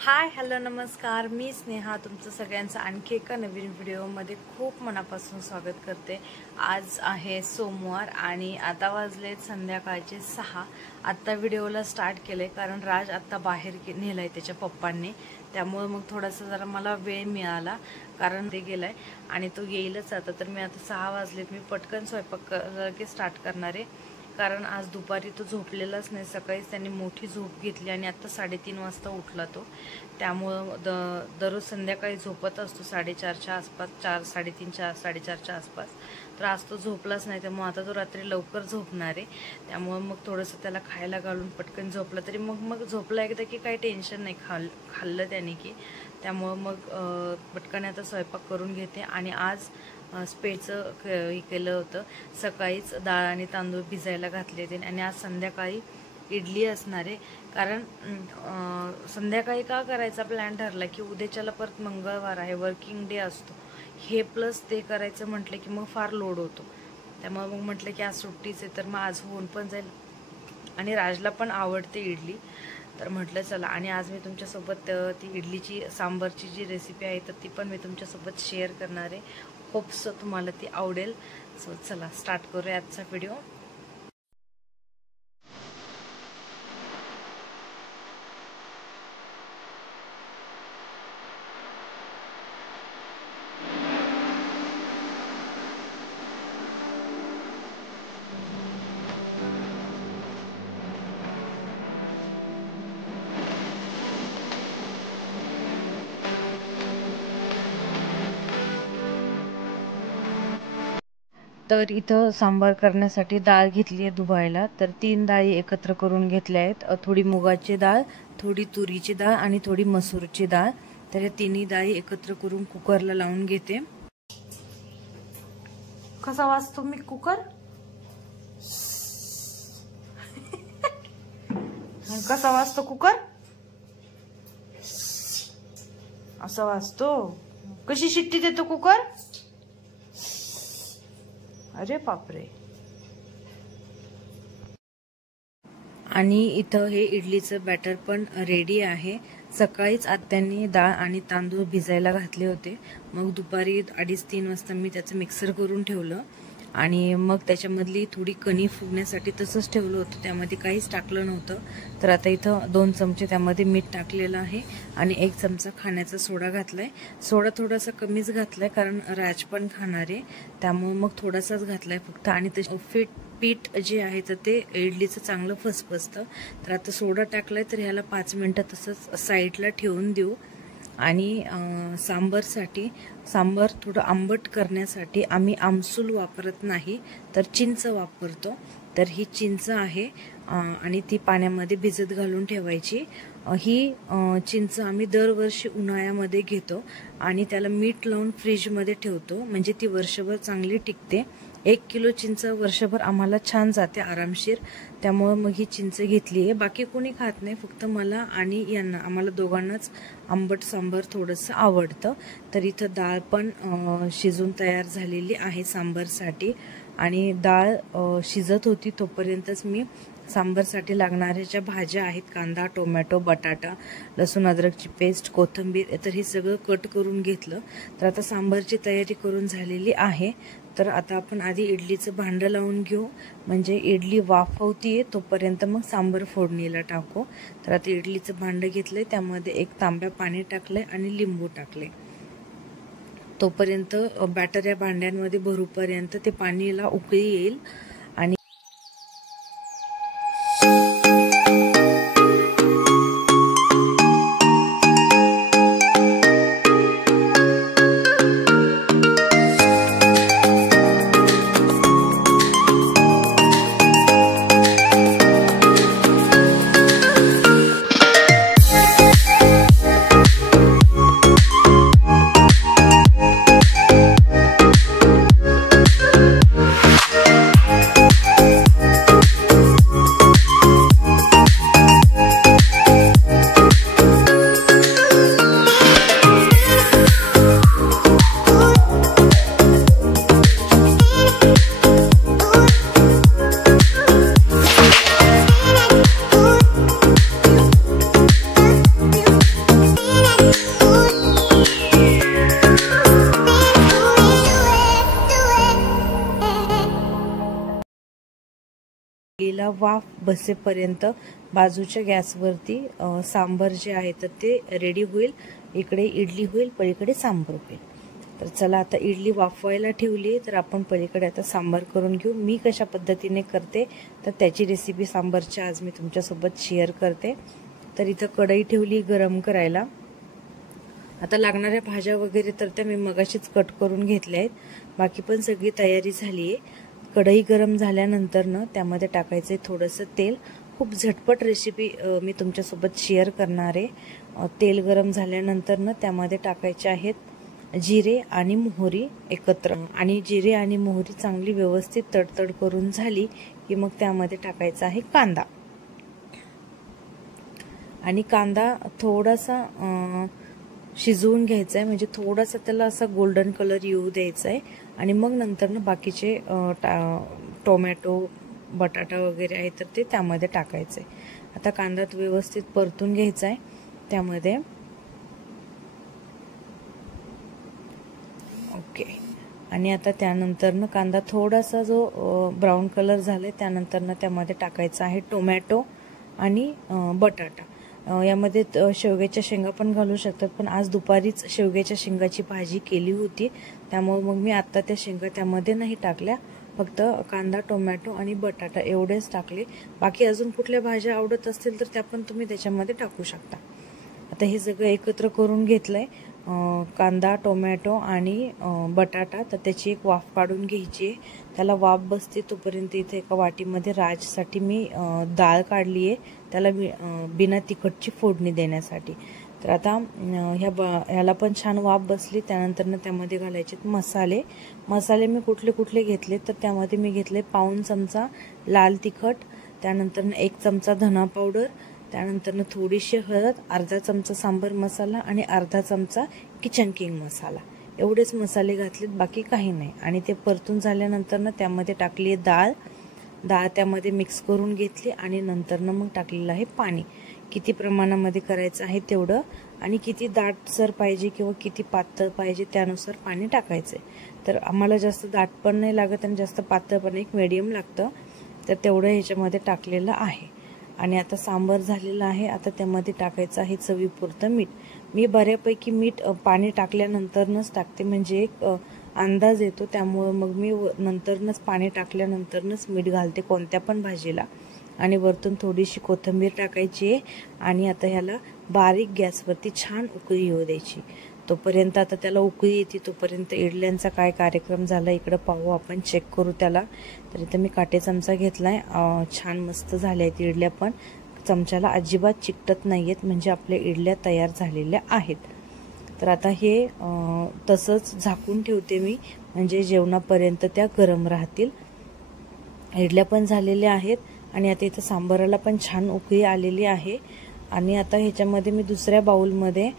Hi hello नमस्कार, मी स्नेहा तुमचं सगळ्यांचं आणखी एका नवीन व्हिडिओमध्ये खूप मनापासून स्वागत करते। आज आहे सोमवार आणि आता वाजलेत संध्याकाळचे 6। आता व्हिडिओला स्टार्ट केले कारण राज आता बाहेर नेलाय त्याच्या पप्पांनी, त्यामुळे मग थोडासा जरा मला वेळ मिळाला कारण ते गेलाय आणि तो येईलच आता। तर मी आता 6 वाजलेत, मी पटकन स्वयंपाक स्टार्ट करणार आहे कारण आज दुपारी तो झोपलेलाच नाही। सकाळीच त्यांनी मोठी झोप घेतली आणि आता 3:30 वाजता उठला तो, त्यामुळे दररोज संध्याकाळी झोपत असतो 4:30च्या आसपास, 3:30 4:30च्या आसपास। तर आज तो झोपलाच नाही, त्यामुळे आता तो रात्री लवकर झोपणार आहे। त्यामुळे मग थोडंसं त्याला खायला घालून पटकन झोपला तरी मग झोपला एकदा की काही टेन्शन नाही, खाल्लं त्याने की। त्यामुळे मग पटकन आता स्वयंपाक करून घेते आणि आज स्पेचं हे केलं होतं। सकाळीच डाळ आणि तांदूळ भिजायला घातले होते आणि आज संध्याकाळी इडली असणार आहे कारण संध्याकाळी का करायचा प्लॅन ठरला की उद्याच्याला परत मंगळवार आहे, वर्किंग डे असतो, हे प्लस ते करायचं म्हटलं की मग फार लोड होतो। त्यामुळे मग म्हटलं की आज सुट्टीच आहे तर मग आज होऊन पण जाईल आणि राजला पण आवडते इडली, तर म्हटलं चला। आणि आज मी तुमच्यासोबत ती इडलीची सांबरची जी रेसिपी आहे तर ती पण मी तुमच्यासोबत शेअर करणार आहे। होप्स तुम्हाला ती आवडेल। सो चला स्टार्ट करूया आजचा व्हिडिओ। तर इथं सांबार करण्यासाठी डाळ घेतली आहे धुवायला। तर 3 डाळी एकत्र करून घेतल्या आहेत, थोडी मुगाची डाळ, थोडी तुरीची डाळ आणि थोडी मसूरची डाळ। तर या तिन्ही डाळी एकत्र करून कुकरला लावून घेते। कसा वाजतो मी कुकर? कसा वाजतो कुकर? असा वाजतो। कशी शिट्टी देतो कुकर? अरे बापरे। आणि इथं हे इडलीचं बॅटर पण रेडी आहे। सकाळीच आत्यांनी डाळ आणि तांदूळ भिजायला घातले होते, मग दुपारी 2:30-3 वाजता मी त्याचं मिक्सर करून ठेवलं आणि मग त्याच्यामधली थोडी कणी फुगण्यासाठी तसंच ठेवलं होतं, त्यामध्ये काहीच टाकलं नव्हतं। तर आता इथं 2 चमचे त्यामध्ये मीठ टाकलेलं आहे आणि 1 चमचा खाण्याचा सोडा घातलाय। सोडा थोडासा कमीच घातलाय कारण राज पण खाणार आहे, त्यामुळे मग थोडासाच घातलाय फक्त। आणि ते पीठ जे आहे तर ते इडलीचं चांगलं फसफसतं। तर आता सोडा टाकलाय तर ह्याला 5 मिनिटं तसंच साईडला ठेवून देऊ। आणि सांबार थोडं आंबट करण्यासाठी आम्ही आमसूल वापरत नाही तर चिंच वापरतो। तर ही चिंच आहे आणि ती पाण्यामध्ये भिजत घालून ठेवायची। ही चिंच आम्ही दरवर्षी उन्हाळ्यामध्ये घेतो आणि त्याला मीठ लावून फ्रीजमध्ये ठेवतो, म्हणजे ती वर्षभर चांगली टिकते। 1 किलो चिंच वर्षभर आम्हाला छान जाते आरामशीर, त्यामुळे मग ही चिंच घेतली आहे। बाकी कोणी खात नाही, फक्त मला आणि यांना, आम्हाला दोघांनाच आंबट सांबार थोडंसं आवडतं। तर इथं डाळ पण शिजून तयार झालेली आहे सांबारसाठी आणि डाळ शिजत होती तोपर्यंतच मी सांबारसाठी लागणाऱ्या ज्या भाज्या आहेत, कांदा, टोमॅटो, बटाटा, लसूण अद्रकची पेस्ट, कोथिंबीर, तर हे सगळं कट करून घेतलं। तर आता सांबारची तयारी करून झालेली आहे। तर आता आपण आधी इडलीचं भांडं लावून घेऊ, म्हणजे इडली वाफवतीये तोपर्यंत मग सांबार फोडणीला टाकू। तर आता इडलीचं भांडं घेतलंय, त्यामध्ये 1 तांब्या पाणी टाकलंय आणि लिंबू टाकले। तोपर्यंत बॅटर या भांड्यांमध्ये भरूपर्यंत ते पाणीला उकळी येईल आणि इडलीला वाफ बसेपर्यंत बाजूच्या गॅसवरती सांबर जे आहे तर ते रेडी होईल. इकडे इडली होईल, पलीकडे सांबर होईल. तर चला आता इडली वाफवायला ठेवली तर आपण पलीकडे आता सांबार करून घेऊ. मी कशा पद्धतीने करते तर त्याची रेसिपी सांबारची आज मी तुमच्यासोबत शेअर करते. तर इथं कढई ठेवली गरम करायला. आता लागणाऱ्या भाज्या वगैरे तर त्या मी मगाशीच कट करून घेतल्या आहेत. बाकी पण सगळी तयारी झाली आहे. कढई गरम झाल्यानंतर ना त्यामध्ये टाकायचं आहे थोडंसं तेल. खूप झटपट रेसिपी मी तुमच्यासोबत शेअर करणार आहे. तेल गरम झाल्यानंतर ना त्यामध्ये टाकायचे आहेत जिरे आणि मोहरी एकत्र. आणि जिरे आणि मोहरी चांगली व्यवस्थित तडतड करून झाली की मग त्यामध्ये टाकायचा आहे कांदा. आणि कांदा थोडासा शिजवून घ्यायचा आहे, म्हणजे थोडासा त्याला असा गोल्डन कलर येऊ द्यायचा आहे. आणि मग नंतर ना बाकीचे टोमॅटो बटाटा वगैरे आहे तर ते त्यामध्ये टाकायचे. आता कांदा व्यवस्थित परतून घ्यायचा आहे त्यामध्ये. ओके. आणि आता त्यानंतर ना कांदा थोडासा जो ब्राऊन कलर झालाय त्यानंतर ना त्यामध्ये टाकायचा आहे टोमॅटो आणि बटाटा. यामध्ये शेवग्याच्या शेंगा पण घालू शकतात, पण आज दुपारीच शेवग्याच्या शेंगाची भाजी केली होती त्यामुळे मग मी आता त्या शेंगा त्यामध्ये नाही टाकल्या. फक्त कांदा टोमॅटो आणि बटाटा एवढेच टाकले. बाकी अजून कुठल्या भाज्या आवडत असतील तर त्या पण तुम्ही त्याच्यामध्ये टाकू शकता. आता हे सगळं एकत्र करून घेतलंय. कांदा टोमॅटो आणि बटाटा. तर त्याची एक वाफ काढून घ्यायची आहे. त्याला वाफ बसते तोपर्यंत इथे एका वाटीमध्ये राजसाठी मी डाळ काढली आहे, त्याला बिना तिखटची फोडणी देण्यासाठी. तर आता ह्याला पण छान वाफ बसली. त्यानंतर ना त्यामध्ये घालायचे मसाले. मसाले मी कुठले कुठले घेतले तर त्यामध्ये मी घेतले पाऊण चमचा लाल तिखट, त्यानंतर 1 चमचा धना पावडर, त्यानंतर थोडीशी हळद, अर्धा चमचा सांबर मसाला आणि अर्धा चमचा किचन किंग मसाला. एवढेच मसाले घातलेत, बाकी काही नाही. आणि ते परतून झाल्यानंतर ना त्यामध्ये टाकली डाळ त्यामध्ये मिक्स करून घेतली. आणि नंतर ना मग टाकलेलं आहे पाणी. किती प्रमाणामध्ये करायचं आहे तेवढं, आणि किती दाटसर पाहिजे किंवा किती पातळ पाहिजे त्यानुसार पाणी टाकायचं. तर आम्हाला जास्त दाट पण नाही लागत आणि जास्त पातळ पण एक मीडियम लागतं, तर तेवढं ह्याच्यामध्ये टाकलेलं आहे. आणि आता सांबर झालेलं आहे. आता त्यामध्ये टाकायचं आहे चवीपुरतं मीठ. मी बऱ्यापैकी मीठ पाणी टाकल्यानंतरच टाकते, म्हणजे एक अंदाज येतो. त्यामुळे मग मी नंतरच पाणी टाकल्यानंतरच मीठ घालते कोणत्या पण भाजीला. आणि वरतून थोडीशी कोथिंबीर टाकायची आहे. आणि आता ह्याला बारीक गॅसवरती छान उकळी येऊ द्यायची. तोपर्यंत आता त्याला उकळी येते तोपर्यंत इडल्यांचा काय कार्यक्रम झाला इकडं पाहू आपण, चेक करू त्याला. तर इथं मी काटे चमचा घेतलाय. छान मस्त झाल्या आहेत इडल्या, पण चमच्याला अजिबात चिकटत नाहीयेत, म्हणजे आपल्या इडल्या तयार झालेल्या आहेत. तर आता हे तसंच झाकून ठेवते मी, म्हणजे जेवणापर्यंत त्या गरम राहतील. इडल्या पण झालेल्या आहेत. आणि आता इथं सांबाराला पण छान उकळी आलेली आहे. आणि आता ह्याच्यामध्ये मी दुसऱ्या बाउलमध्ये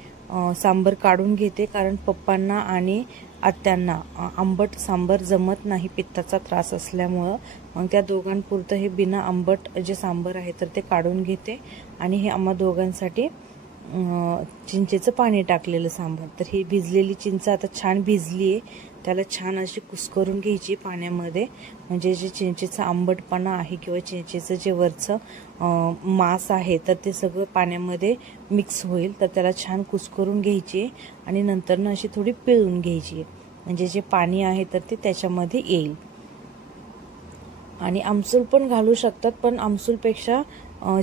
सांबर काढून घेते, कारण पप्पांना आणि आत्यांना आंबट सांबर जमत नाही पित्ताचा त्रास असल्यामुळं. मग त्या दोघांपुरतं हे बिना आंबट जे सांबर आहे तर ते काढून घेते. आणि हे आम्हा दोघांसाठी चिंचेचं पाणी टाकलेलं सांबर. तर ही भिजलेली चिंच आता छान भिजली आहे. त्याला छान अशी कुस्करून घ्यायची पाण्यामध्ये, म्हणजे जे चिंचेचा आंबटपणा आहे किंवा चिंचेचं जे वरचं मांस आहे तर ते सगळं पाण्यामध्ये मिक्स होईल. तर त्याला छान कुस्करून घ्यायची आणि नंतर अशी थोडी पिळून घ्यायची, म्हणजे जे पाणी आहे तर ते त्याच्यामध्ये येईल. आणि आमसूल पण घालू शकतात, पण आमसूलपेक्षा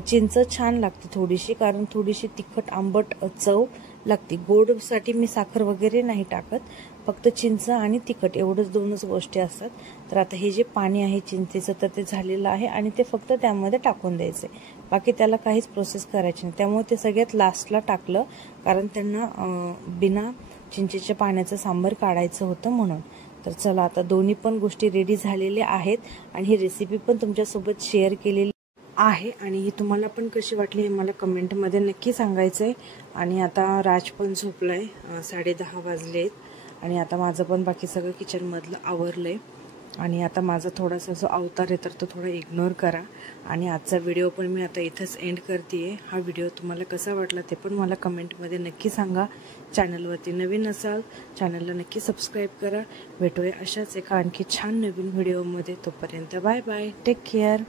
चिंच छान लागते थोडीशी, कारण थोडीशी तिखट आंबट चव लागते. गोडसाठी मी साखर वगैरे नाही टाकत, फक्त चिंच आणि तिखट एवढंच दोनच गोष्टी असतात. तर आता हे जे पाणी आहे चिंचेचं तर ते झालेलं आहे आणि ते फक्त त्यामध्ये टाकून द्यायचे. बाकी त्याला काहीच प्रोसेस करायची नाही. त्यामुळे ते सगळ्यात लास्टला टाकलं, कारण त्यांना बिना चिंचेच्या पाण्याचं सांबर काढायचं होतं म्हणून. तर चला आता दोन्ही पण गोष्टी रेडी झालेल्या आहेत आणि ही रेसिपी पण तुमच्यासोबत शेअर केलेली आहे. आणि ही तुम्हाला पण कशी वाटली हे मला कमेंटमध्ये नक्की सांगायचं आहे. आणि आता राज पण झोपलाय, 10:30 वाजलेत. आणि आता माझं पण बाकी सगळं किचनमधलं आवरलंय. आणि आता माझा थोडासा जो अवतार आहे तर तो थोडा इग्नोर करा. आणि आजचा व्हिडिओ पण मी आता इथंच एंड करते. हा व्हिडिओ तुम्हाला कसा वाटला ते पण मला कमेंटमध्ये नक्की सांगा. चॅनलवरती नवीन असाल चॅनलला नक्की सबस्क्राईब करा. भेटूया अशाच एका आणखी छान नवीन व्हिडिओमध्ये. तोपर्यंत बाय बाय, टेक केअर.